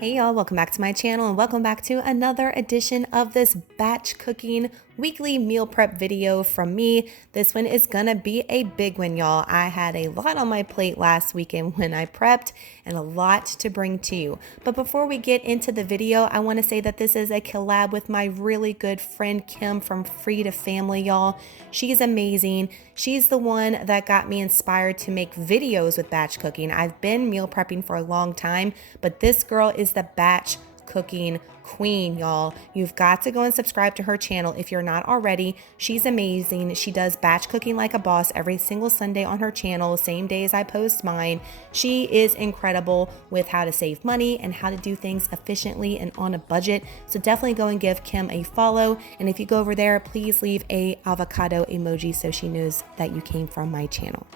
Hey y'all, welcome back to my channel and welcome back to another edition of this batch cooking weekly meal prep video from me. This one is gonna be a big one, y'all. I had a lot on my plate last weekend when I prepped and a lot to bring to you. But before we get into the video, I wanna say that this is a collab with my really good friend Kim from Free to Family, y'all. She's amazing. She's the one that got me inspired to make videos with batch cooking. I've been meal prepping for a long time, but this girl is the batch cooking queen, y'all. You've got to go and subscribe to her channel if you're not already. She's amazing. She does batch cooking like a boss every single Sunday on her channel, same day as I post mine. She is incredible with how to save money and how to do things efficiently and on a budget. So definitely go and give Kim a follow. And if you go over there, please leave a avocado emoji so she knows that you came from my channel.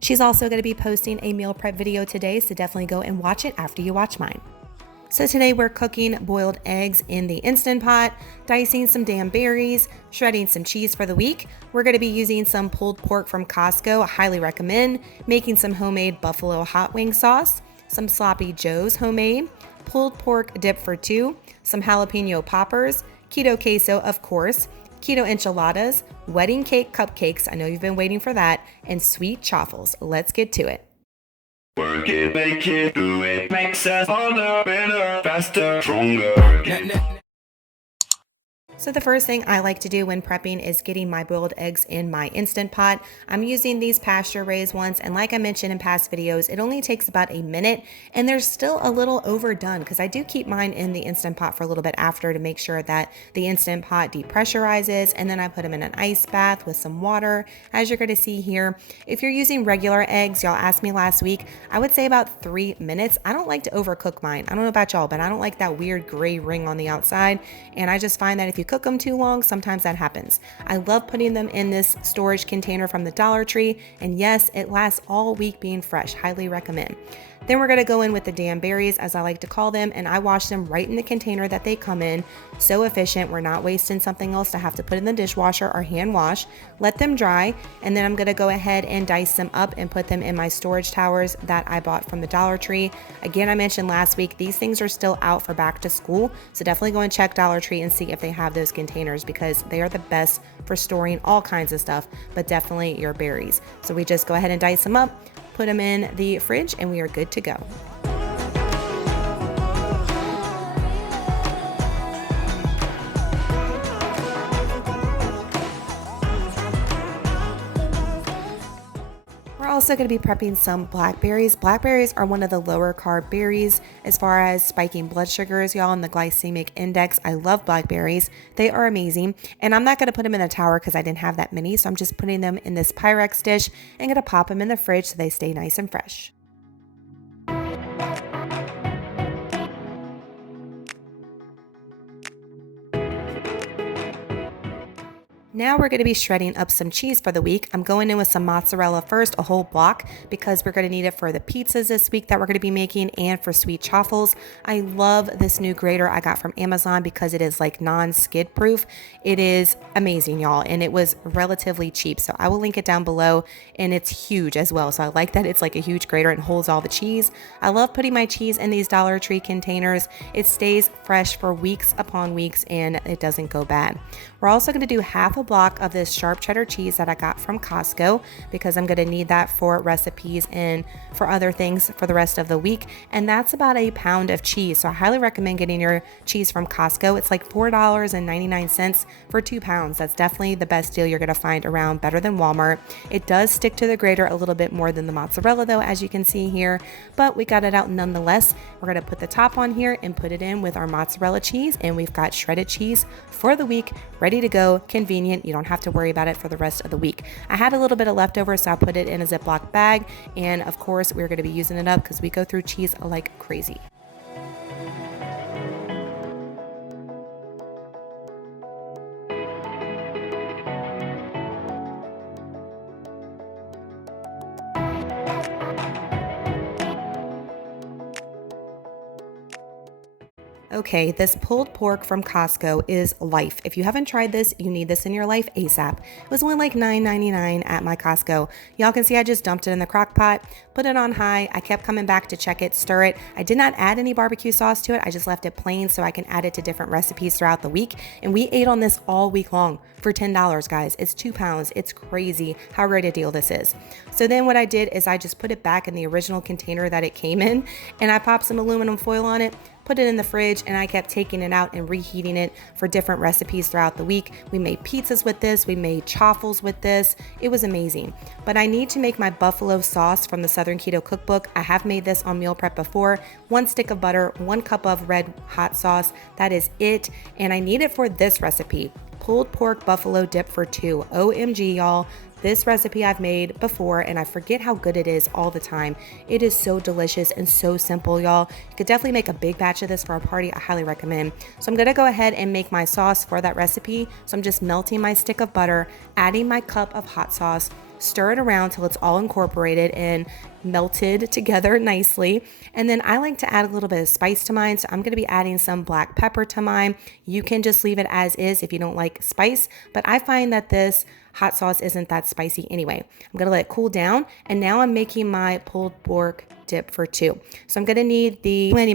She's also going to be posting a meal prep video today, so definitely go and watch it after you watch mine. So today we're cooking boiled eggs in the Instant Pot, dicing some damn berries, shredding some cheese for the week. We're going to be using some pulled pork from Costco, I highly recommend, making some homemade buffalo hot wing sauce, some sloppy joes homemade, pulled pork dip for two, some jalapeno poppers, keto queso of course, keto enchiladas, wedding cake cupcakes, I know you've been waiting for that, and sweet chaffles. Let's get to it. Work it, make it, do it, makes us harder, better, faster, stronger. So the first thing I like to do when prepping is getting my boiled eggs in my Instant Pot. I'm using these pasture raised ones, and like I mentioned in past videos, it only takes about a minute and they're still a little overdone because I do keep mine in the Instant Pot for a little bit after to make sure that the Instant Pot depressurizes, and then I put them in an ice bath with some water, as you're going to see here. If you're using regular eggs, y'all asked me last week, I would say about 3 minutes. I don't like to overcook mine. I don't know about y'all, but I don't like that weird gray ring on the outside, and I just find that if you cook them too long, sometimes that happens. I love putting them in this storage container from the Dollar Tree, and yes, it lasts all week being fresh. Highly recommend. Then we're gonna go in with the damn berries, as I like to call them, and I wash them right in the container that they come in. So efficient, we're not wasting something else to have to put in the dishwasher or hand wash. Let them dry, and then I'm gonna go ahead and dice them up and put them in my storage towers that I bought from the Dollar Tree. Again, I mentioned last week, these things are still out for back to school, so definitely go and check Dollar Tree and see if they have those containers because they are the best for storing all kinds of stuff, but definitely your berries. So we just go ahead and dice them up, put them in the fridge, and we are good to go. We're also going to be prepping some blackberries. Blackberries are one of the lower carb berries as far as spiking blood sugars, y'all, and the glycemic index. I love blackberries. They are amazing. And I'm not going to put them in a tower because I didn't have that many. So I'm just putting them in this Pyrex dish and going to pop them in the fridge so they stay nice and fresh. Now we're going to be shredding up some cheese for the week. I'm going in with some mozzarella first, a whole block, because we're going to need it for the pizzas this week that we're going to be making and for sweet chaffles. I love this new grater I got from Amazon because it is like non-skid proof. It is amazing, y'all, and it was relatively cheap. So I will link it down below, and it's huge as well. So I like that it's like a huge grater and holds all the cheese. I love putting my cheese in these Dollar Tree containers. It stays fresh for weeks upon weeks and it doesn't go bad. We're also going to do half a block of this sharp cheddar cheese that I got from Costco because I'm going to need that for recipes and for other things for the rest of the week. And that's about a pound of cheese. So I highly recommend getting your cheese from Costco. It's like $4.99 for 2 pounds. That's definitely the best deal you're going to find around, better than Walmart. It does stick to the grater a little bit more than the mozzarella though, as you can see here, but we got it out nonetheless. We're going to put the top on here and put it in with our mozzarella cheese, and we've got shredded cheese for the week, ready to go, convenient. You don't have to worry about it for the rest of the week. I had a little bit of leftover, so I put it in a Ziploc bag, and of course we're going to be using it up because we go through cheese like crazy. Okay, this pulled pork from Costco is life. If you haven't tried this, you need this in your life ASAP. It was only like $9.99 at my Costco. Y'all can see I just dumped it in the crock pot, put it on high. I kept coming back to check it, stir it. I did not add any barbecue sauce to it. I just left it plain so I can add it to different recipes throughout the week. And we ate on this all week long for $10, guys. It's 2 pounds. It's crazy how great a deal this is. So then what I did is I just put it back in the original container that it came in, and I popped some aluminum foil on it, put it in the fridge, and I kept taking it out and reheating it for different recipes throughout the week. We made pizzas with this. We made chaffles with this. It was amazing. But I need to make my buffalo sauce from the Southern Keto Cookbook. I have made this on meal prep before. 1 stick of butter, 1 cup of red hot sauce. That is it. And I need it for this recipe. Pulled pork buffalo dip for 2. OMG, y'all. This recipe I've made before, and I forget how good it is all the time. It is so delicious and so simple, y'all. You could definitely make a big batch of this for a party. I highly recommend. So I'm gonna go ahead and make my sauce for that recipe. So I'm just melting my stick of butter, adding my cup of hot sauce, stir it around till it's all incorporated and melted together nicely. And then I like to add a little bit of spice to mine. So I'm going to be adding some black pepper to mine. You can just leave it as is if you don't like spice, but I find that this hot sauce isn't that spicy anyway. I'm going to let it cool down. And now I'm making my pulled pork dip for 2. So I'm gonna need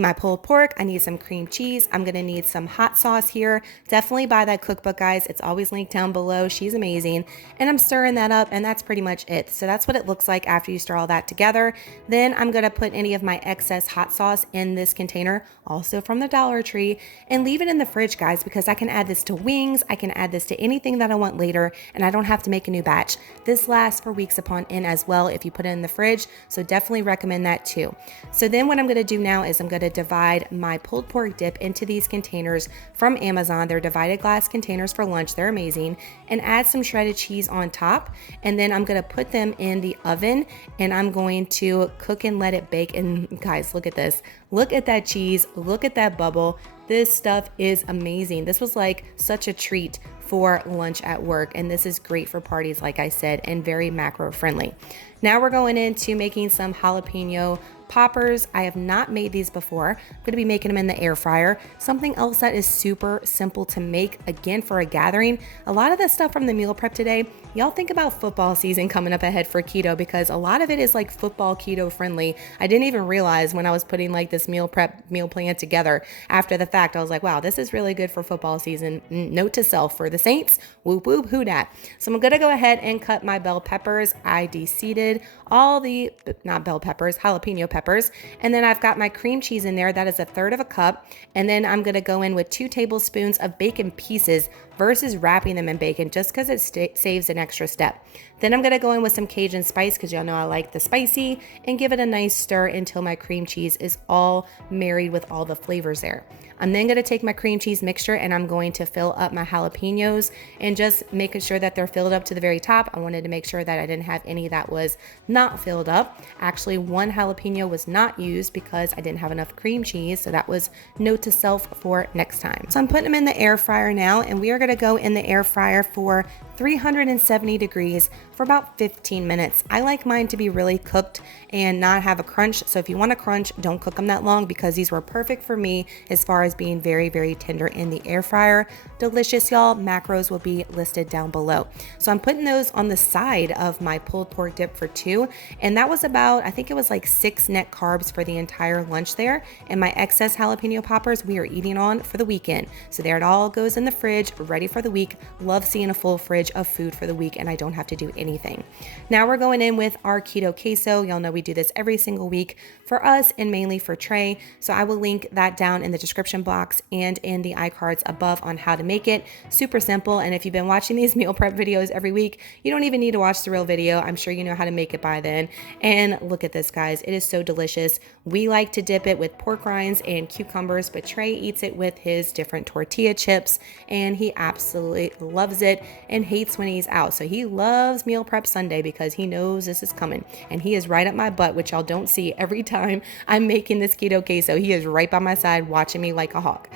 my pulled pork. I need some cream cheese. I'm gonna need some hot sauce here. Definitely buy that cookbook, guys. It's always linked down below. She's amazing. And I'm stirring that up, and that's pretty much it. So that's what it looks like after you stir all that together. Then I'm gonna put any of my excess hot sauce in this container, also from the Dollar Tree, and leave it in the fridge, guys, because I can add this to wings. I can add this to anything that I want later, and I don't have to make a new batch. This lasts for weeks upon end as well if you put it in the fridge. So definitely recommend that too. So then what I'm going to do now is I'm going to divide my pulled pork dip into these containers from Amazon. They're divided glass containers for lunch. They're amazing. And add some shredded cheese on top. And then I'm going to put them in the oven, and I'm going to cook and let it bake. And guys, look at this. Look at that cheese. Look at that bubble. This stuff is amazing. This was like such a treat for lunch at work, and this is great for parties, like I said, and very macro friendly. Now we're going into making some jalapeno poppers. I have not made these before. I'm going to be making them in the air fryer. Something else that is super simple to make, again, for a gathering. A lot of the stuff from the meal prep today, y'all think about football season coming up ahead for keto, because a lot of it is like football keto friendly. I didn't even realize when I was putting like this meal prep meal plan together after the fact. I was like, wow, this is really good for football season. Note to self, for the Saints, whoop whoop, who dat. So I'm going to go ahead and cut my bell peppers. I de-seeded all the, not bell peppers, jalapeno peppers. And then I've got my cream cheese in there. That is 1/3 cup. And then I'm going to go in with 2 tablespoons of bacon pieces versus wrapping them in bacon, just because it saves an extra step. Then I'm going to go in with some Cajun spice, because y'all know I like the spicy, and give it a nice stir until my cream cheese is all married with all the flavors there. I'm then going to take my cream cheese mixture, and I'm going to fill up my jalapenos and just making sure that they're filled up to the very top. I wanted to make sure that I didn't have any that was not filled up. Actually, 1 jalapeno was not used because I didn't have enough cream cheese. So that was note to self for next time. So I'm putting them in the air fryer now, and we are going to go in the air fryer for 370 degrees for about 15 minutes. I like mine to be really cooked and not have a crunch. So if you want a crunch, don't cook them that long, because these were perfect for me as far as being very, very tender in the air fryer. Delicious, y'all. Macros will be listed down below. So I'm putting those on the side of my pulled pork dip for 2. And that was about, I think it was like 6 net carbs for the entire lunch there. And my excess jalapeno poppers we are eating on for the weekend. So there it all goes in the fridge, ready for the week. Love seeing a full fridge of food for the week, and I don't have to do anything. Now we're going in with our keto queso. Y'all know we do this every single week for us and mainly for Trey. So I will link that down in the description box and in the iCards above on how to make it. Super simple. And if you've been watching these meal prep videos every week, you don't even need to watch the real video. I'm sure you know how to make it by then. And look at this, guys. It is so delicious. We like to dip it with pork rinds and cucumbers, but Trey eats it with his different tortilla chips, and he absolutely loves it and hates when he's out. So he loves meal prep Sunday because he knows this is coming, and he is right up my butt, which y'all don't see every time I'm making this keto queso. He is right by my side watching me like a hawk.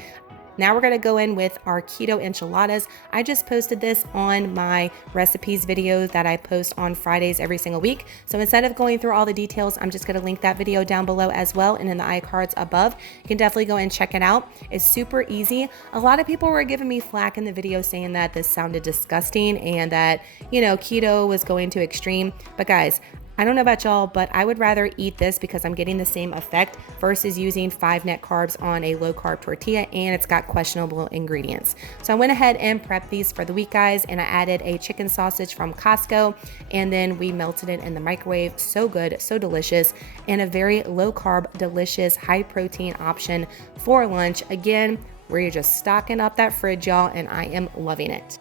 Now we're gonna go in with our keto enchiladas. I just posted this on my recipes video that I post on Fridays every single week. So instead of going through all the details, I'm just gonna link that video down below as well and in the iCards above. You can definitely go and check it out. It's super easy. A lot of people were giving me flack in the video saying that this sounded disgusting and that, keto was going to extreme. But guys, I don't know about y'all, but I would rather eat this because I'm getting the same effect versus using 5 net carbs on a low carb tortilla, and it's got questionable ingredients. So I went ahead and prepped these for the week, guys, and I added a chicken sausage from Costco, and then we melted it in the microwave. So good, so delicious, and a very low carb, delicious, high protein option for lunch. Again, where you're just stocking up that fridge, y'all, and I am loving it.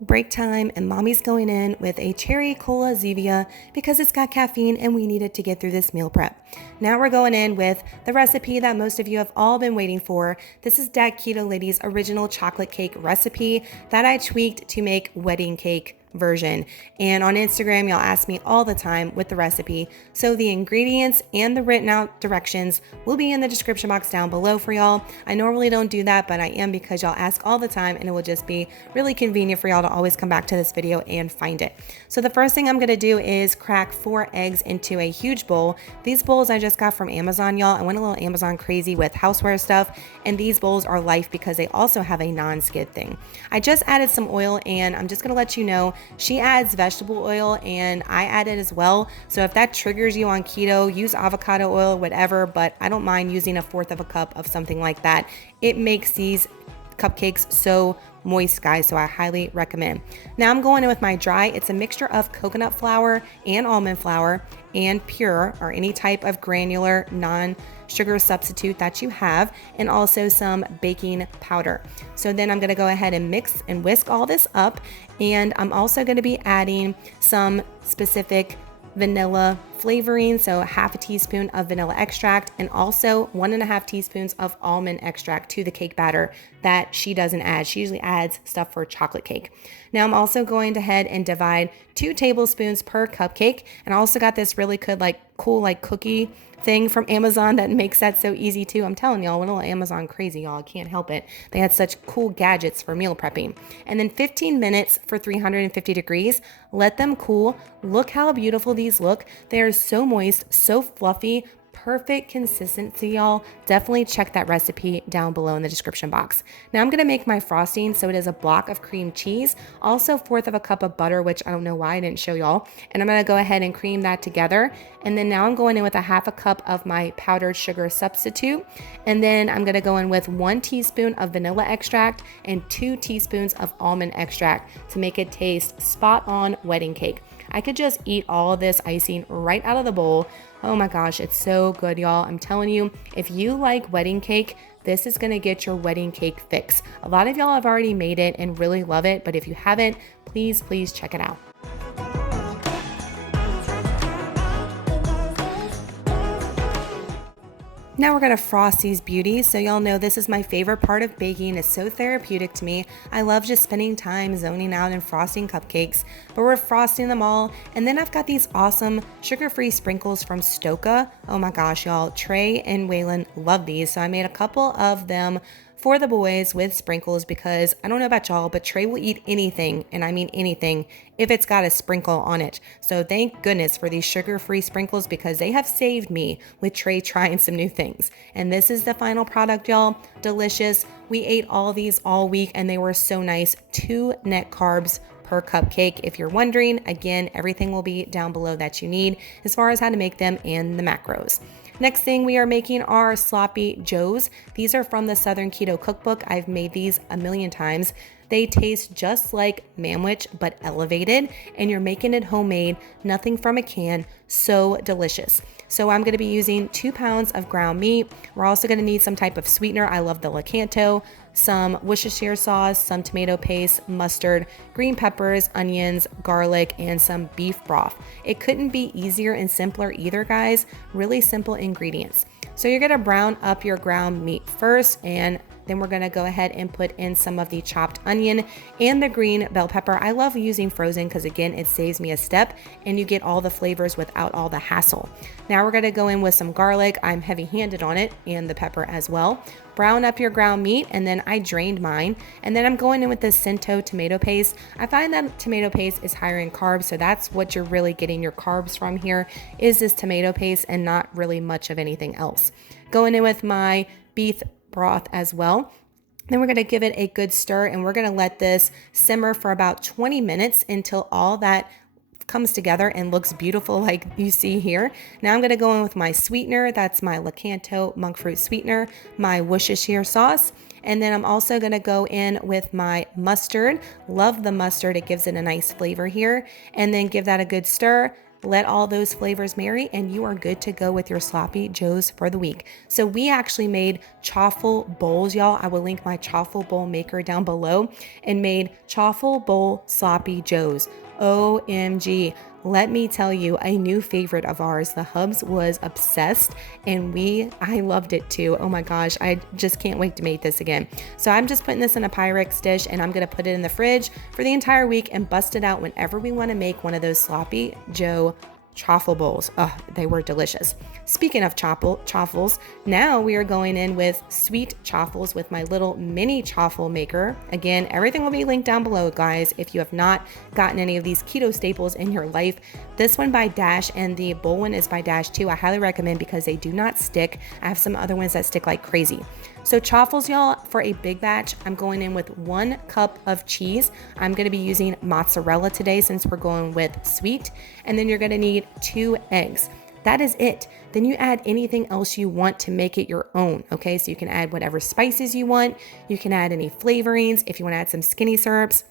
Break time, and mommy's going in with a cherry cola Zevia because it's got caffeine and we need it to get through this meal prep. Now we're going in with the recipe that most of you have all been waiting for. This is Dat Keto Lady's original chocolate cake recipe that I tweaked to make wedding cake version. And on Instagram, y'all ask me all the time with the recipe. So the ingredients and the written out directions will be in the description box down below for y'all. I normally don't do that, but I am because y'all ask all the time and it will just be really convenient for y'all to always come back to this video and find it. So the first thing I'm going to do is crack 4 eggs into a huge bowl. These bowls I just got from Amazon, y'all. I went a little Amazon crazy with houseware stuff, and these bowls are life because they also have a non-skid thing. I just added some oil, and I'm just going to let you know she adds vegetable oil and I add it as well. So if that triggers you on keto, use avocado oil, whatever, but I don't mind using 1/4 of a cup of something like that. It makes these cupcakes so moist, guys, so I highly recommend. Now I'm going in with my dry. It's a mixture of coconut flour and almond flour and pure or any type of granular non-sugar substitute that you have, and also some baking powder. So then I'm going to go ahead and mix and whisk all this up, and I'm also going to be adding some specific vanilla flavoring, so 1/2 teaspoon of vanilla extract and also 1.5 teaspoons of almond extract to the cake batter that she doesn't add. She usually adds stuff for chocolate cake. Now I'm also going ahead and divide 2 tablespoons per cupcake, and I also got this really good cool cookie thing from Amazon that makes that so easy too. I'm telling y'all, we're a little Amazon crazy, y'all. I can't help it. They had such cool gadgets for meal prepping. And then 15 minutes for 350 degrees. Let them cool. Look how beautiful these look. They are so moist, so fluffy. Perfect consistency, y'all. Definitely check that recipe down below in the description box. Now I'm going to make my frosting. So it is a block of cream cheese, also 1/4 of a cup of butter, which I don't know why I didn't show y'all. And I'm going to go ahead and cream that together. And then now I'm going in with 1/2 cup of my powdered sugar substitute. And then I'm going to go in with 1 teaspoon of vanilla extract and 2 teaspoons of almond extract to make it taste spot on wedding cake. I could just eat all of this icing right out of the bowl. Oh my gosh, it's so good, y'all. I'm telling you, if you like wedding cake, this is gonna get your wedding cake fix. A lot of y'all have already made it and really love it, but if you haven't, please check it out. Now we're gonna frost these beauties. So y'all know this is my favorite part of baking. It's so therapeutic to me. I love just spending time zoning out and frosting cupcakes, but we're frosting them all. And then I've got these awesome sugar-free sprinkles from Stoka. Oh my gosh, y'all, Trey and Waylon love these. So I made a couple of them for the boys with sprinkles because I don't know about y'all, but Trey will eat anything, and I mean anything, if it's got a sprinkle on it. So thank goodness for these sugar-free sprinkles because they have saved me with Trey trying some new things. And this is the final product, y'all. Delicious. We ate all these all week and they were so nice. 2 net carbs per cupcake. If you're wondering, again, everything will be down below that you need as far as how to make them and the macros. Next thing we are making are sloppy joes. These are from the Southern Keto Cookbook. I've made these a million times. They taste just like manwich, but elevated, and you're making it homemade, nothing from a can. So delicious. So I'm gonna be using 2 pounds of ground meat. We're also gonna need some type of sweetener. I love the Lakanto, some Worcestershire sauce, some tomato paste, mustard, green peppers, onions, garlic, and some beef broth. It couldn't be easier and simpler either, guys. Really simple ingredients. So you're gonna brown up your ground meat first, and Then we're gonna go ahead and put in some of the chopped onion and the green bell pepper. I love using frozen because again, it saves me a step and you get all the flavors without all the hassle. Now we're gonna go in with some garlic. I'm heavy-handed on it, and the pepper as well. Brown up your ground meat, and then I drained mine. And then I'm going in with this Cinto tomato paste. I find that tomato paste is higher in carbs, so that's what you're really getting your carbs from here, is this tomato paste and not really much of anything else. Going in with my beef broth as well. Then we're going to give it a good stir, and we're going to let this simmer for about 20 minutes until all that comes together and looks beautiful like you see here. Now I'm going to go in with my sweetener. That's my Lakanto Monkfruit sweetener, my Worcestershire sauce. And then I'm also going to go in with my mustard. Love the mustard. It gives it a nice flavor here. And then give that a good stir. Let all those flavors marry, and you are good to go with your sloppy joes for the week. So we actually made chaffle bowls, y'all. I will link my chaffle bowl maker down below, and made chaffle bowl sloppy joes. OMG. Let me tell you, a new favorite of ours, the Hubs, was obsessed, and I loved it too. Oh my gosh, I just can't wait to make this again. So I'm just putting this in a Pyrex dish, and I'm gonna put it in the fridge for the entire week and bust it out whenever we wanna make one of those sloppy joe chaffle bowls. Oh, they were delicious. Speaking of chaffles, now we are going in with sweet chaffles with my little mini chaffle maker. Again, everything will be linked down below, guys. If you have not gotten any of these keto staples in your life, this one by Dash and the bowl one is by Dash too. I highly recommend because they do not stick. I have some other ones that stick like crazy. So chaffles, y'all, for a big batch, I'm going in with 1 cup of cheese. I'm going to be using mozzarella today since we're going with sweet. And then you're going to need 2 eggs. That is it. Then you add anything else you want to make it your own. Okay, so you can add whatever spices you want. You can add any flavorings. If you want to add some skinny syrups,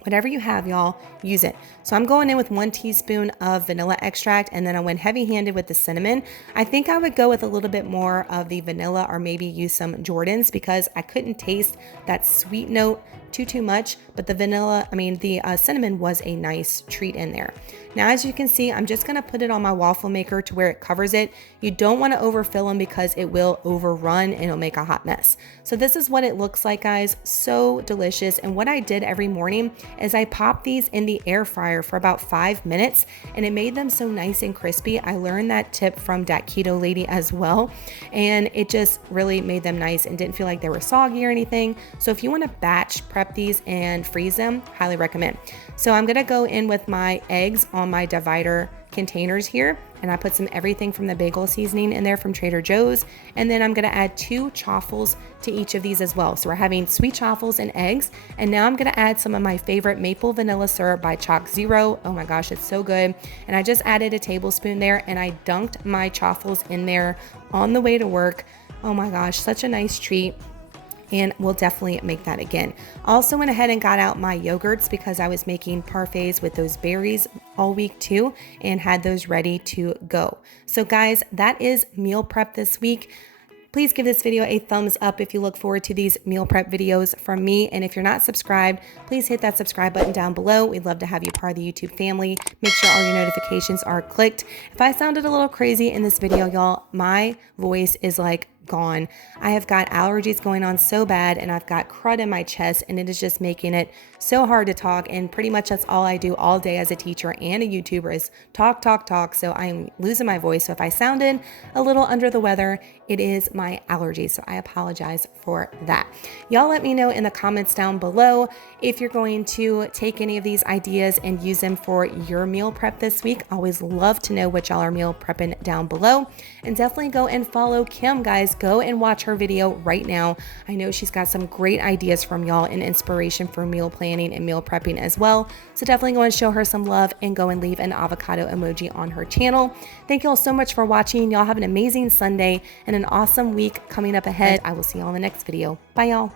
whatever you have, y'all, use it. So I'm going in with 1 teaspoon of vanilla extract, and then I went heavy-handed with the cinnamon. I think I would go with a little bit more of the vanilla, or maybe use some Jordans, because I couldn't taste that sweet note too much, but the cinnamon was a nice treat in there. Now, as you can see, I'm just gonna put it on my waffle maker to where it covers it. You don't wanna overfill them because it will overrun and it'll make a hot mess. So this is what it looks like, guys. So delicious. And what I did every morning is I popped these in the air fryer for about 5 minutes, and it made them so nice and crispy. I learned that tip from that keto lady as well, and it just really made them nice and didn't feel like they were soggy or anything. So if you wanna batch prep these and freeze them, highly recommend. So I'm gonna go in with my eggs on my divider containers here, and I put some everything from the bagel seasoning in there from Trader Joe's, and then I'm gonna add 2 chaffles to each of these as well. So we're having sweet chaffles and eggs, and now I'm gonna add some of my favorite maple vanilla syrup by Chalk Zero. Oh my gosh, it's so good. And I just added a tablespoon there, and I dunked my chaffles in there on the way to work. Oh my gosh, such a nice treat. And we'll definitely make that again. Also went ahead and got out my yogurts because I was making parfaits with those berries all week too, and had those ready to go. So guys, that is meal prep this week. Please give this video a thumbs up if you look forward to these meal prep videos from me. And if you're not subscribed, please hit that subscribe button down below. We'd love to have you part of the YouTube family. Make sure all your notifications are clicked. If I sounded a little crazy in this video, y'all, my voice is like gone. I have got allergies going on so bad, and I've got crud in my chest, and it is just making it so hard to talk. And pretty much that's all I do all day as a teacher and a YouTuber is talk. So I'm losing my voice. So if I sounded a little under the weather, it is my allergies. So I apologize for that. Y'all let me know in the comments down below if you're going to take any of these ideas and use them for your meal prep this week. I always love to know what y'all are meal prepping down below. And definitely go and follow Kim, guys. Go and watch her video right now. I know she's got some great ideas from y'all and inspiration for meal planning and meal prepping as well. So definitely go and show her some love and go and leave an avocado emoji on her channel. Thank you all so much for watching. Y'all have an amazing Sunday and an awesome week coming up ahead. I will see y'all in the next video. Bye, y'all.